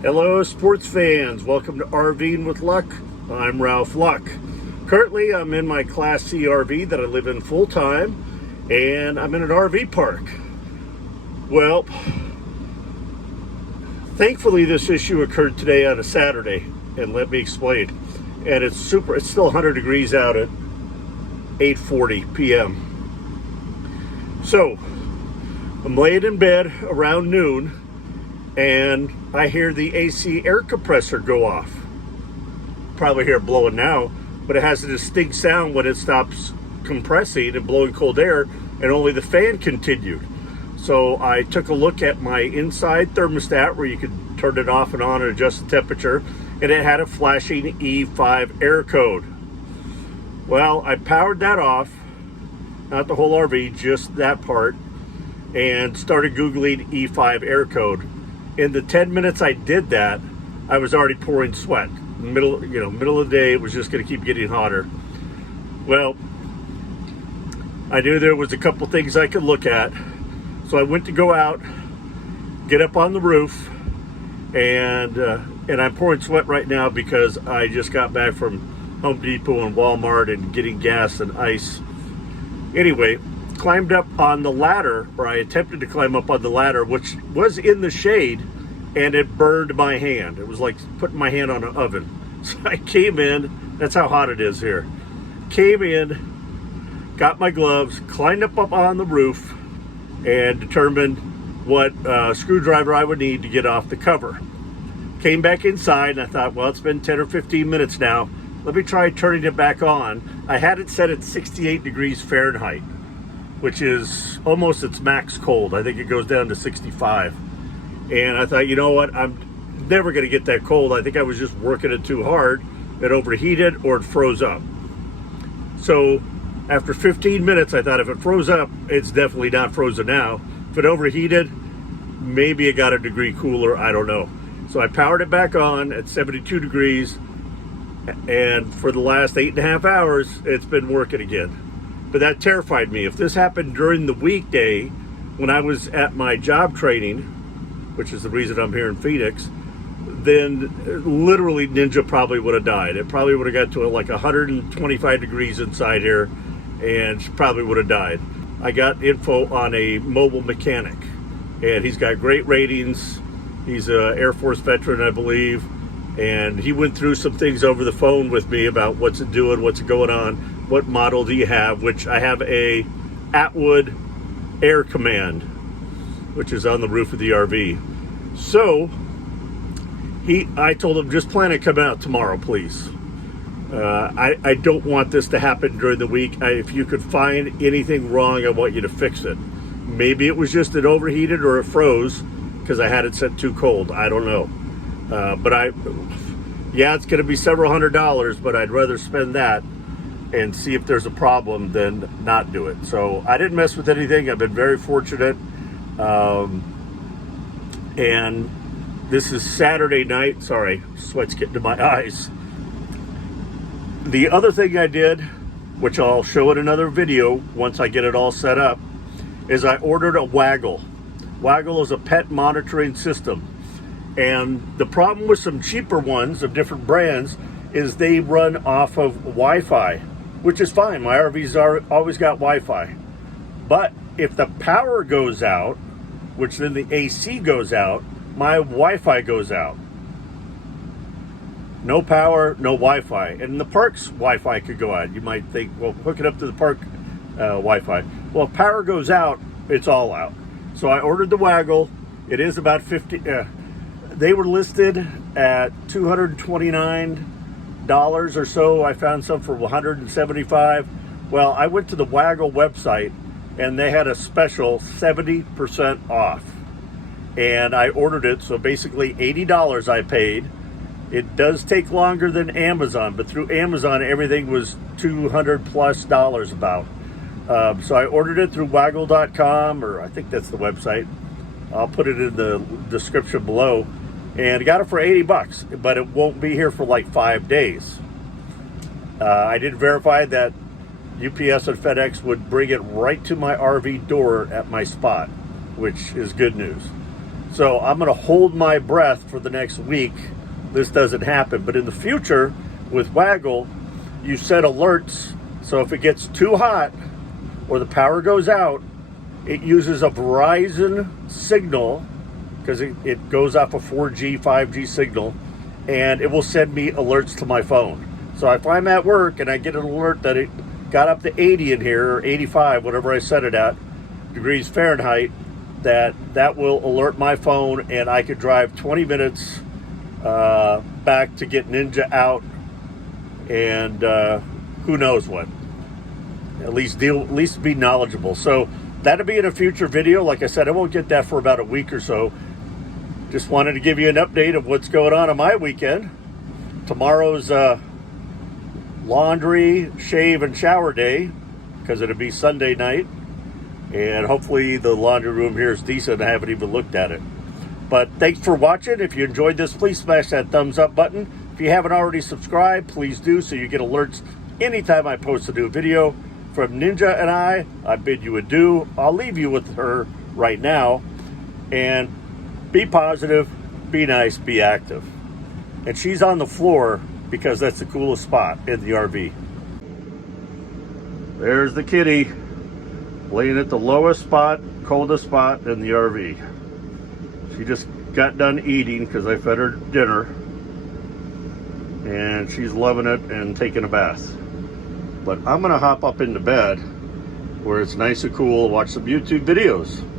Hello sports fans, welcome to RV'ing with Luck. I'm Ralph Luck. Currently I'm in my Class C RV that I live in full time, and I'm in an RV park. Well, thankfully this issue occurred today on a Saturday, and let me explain. And it's still 100 degrees out at 8:40 p.m. So I'm laying in bed around noon, and I hear the AC air compressor go off. Probably hear it blowing now, but it has a distinct sound when it stops compressing and blowing cold air, and only the fan continued. So I took a look at my inside thermostat where you could turn it off and on and adjust the temperature, and it had a flashing E5 air code. Well, I powered that off, not the whole RV, just that part, and started Googling E5 air code. In the 10 minutes I did that, I was already pouring sweat. Middle of the day, it was just going to keep getting hotter. Well, I knew there was a couple things I could look at, so I went to go out, get up on the roof, and I'm pouring sweat right now because I just got back from Home Depot and Walmart and getting gas and ice. Anyway, climbed up on the ladder, or I attempted to climb up on the ladder, which was in the shade, and it burned my hand. It was like putting my hand on an oven. So I came in, that's how hot it is here. Came in, got my gloves, climbed up on the roof, and determined what screwdriver I would need to get off the cover. Came back inside, and I thought, well, it's been 10 or 15 minutes now. Let me try turning it back on. I had it set at 68 degrees Fahrenheit, which is almost its max cold. I think it goes down to 65. And I thought, you know what? I'm never going to get that cold. I think I was just working it too hard. It overheated or it froze up. So after 15 minutes, I thought if it froze up, it's definitely not frozen now. If it overheated, maybe it got a degree cooler. I don't know. So I powered it back on at 72 degrees. And for the last 8.5 hours, it's been working again. But that terrified me. If this happened during the weekday when I was at my job training, which is the reason I'm here in Phoenix, then literally Ninja probably would have died. It probably would have got to like 125 degrees inside here, and she probably would have died. I got info on a mobile mechanic, and he's got great ratings. He's an Air Force veteran, I believe, and he went through some things over the phone with me about what's it doing, what's going on, what model do you have, which I have a Atwood Air Command, which is on the roof of the RV. So I told him, just plan on coming out tomorrow, please. I don't want this to happen during the week. If you could find anything wrong, I want you to fix it. Maybe it was just it overheated or it froze because I had it set too cold. I don't know. It's going to be several $100s, but I'd rather spend that and see if there's a problem than not do it. So I didn't mess with anything. I've been very fortunate. And this is Saturday night. Sorry, sweat's getting to my eyes. The other thing I did, which I'll show in another video once I get it all set up, is I ordered a Waggle. Waggle is a pet monitoring system. And the problem with some cheaper ones of different brands is they run off of Wi-Fi, which is fine. My RVs always got Wi-Fi. But if the power goes out, which then the AC goes out, my Wi-Fi goes out. No power, no Wi-Fi. And the park's Wi-Fi could go out. You might think, well, hook it up to the park Wi-Fi. Well, if power goes out, it's all out. So I ordered the Waggle. It is about 50. They were listed at $229 or so. I found some for $175. Well, I went to the Waggle website, and they had a special 70% off. And I ordered it, so basically $80 I paid. It does take longer than Amazon, but through Amazon, everything was $200+ about. So I ordered it through waggle.com, or I think that's the website. I'll put it in the description below. And got it for $80, but it won't be here for like 5 days. I did verify that UPS and FedEx would bring it right to my RV door at my spot, which is good news. So I'm going to hold my breath for the next week. This doesn't happen. But in the future, with Waggle, you set alerts. So if it gets too hot or the power goes out, it uses a Verizon signal, because it goes off a 4G, 5G signal, and it will send me alerts to my phone. So if I'm at work and I get an alert that it got up to 80 in here, or 85, whatever I set it at, degrees Fahrenheit, that will alert my phone, and I could drive 20 minutes back to get Ninja out, and who knows what. At least be knowledgeable. So that'll be in a future video. Like I said, I won't get that for about a week or so. Just wanted to give you an update of what's going on my weekend. Tomorrow's laundry, shave, and shower day, because it'll be Sunday night. And hopefully the laundry room here is decent. I haven't even looked at it. But thanks for watching. If you enjoyed this, please smash that thumbs up button. If you haven't already subscribed, please do, so you get alerts anytime I post a new video. From Ninja and I bid you adieu. I'll leave you with her right now. And be positive, be nice, be active. And she's on the floor because that's the coolest spot in the RV. There's the kitty, laying at the lowest spot, coldest spot in the RV. She just got done eating because I fed her dinner. And she's loving it and taking a bath. But I'm gonna hop up into bed where it's nice and cool, watch some YouTube videos.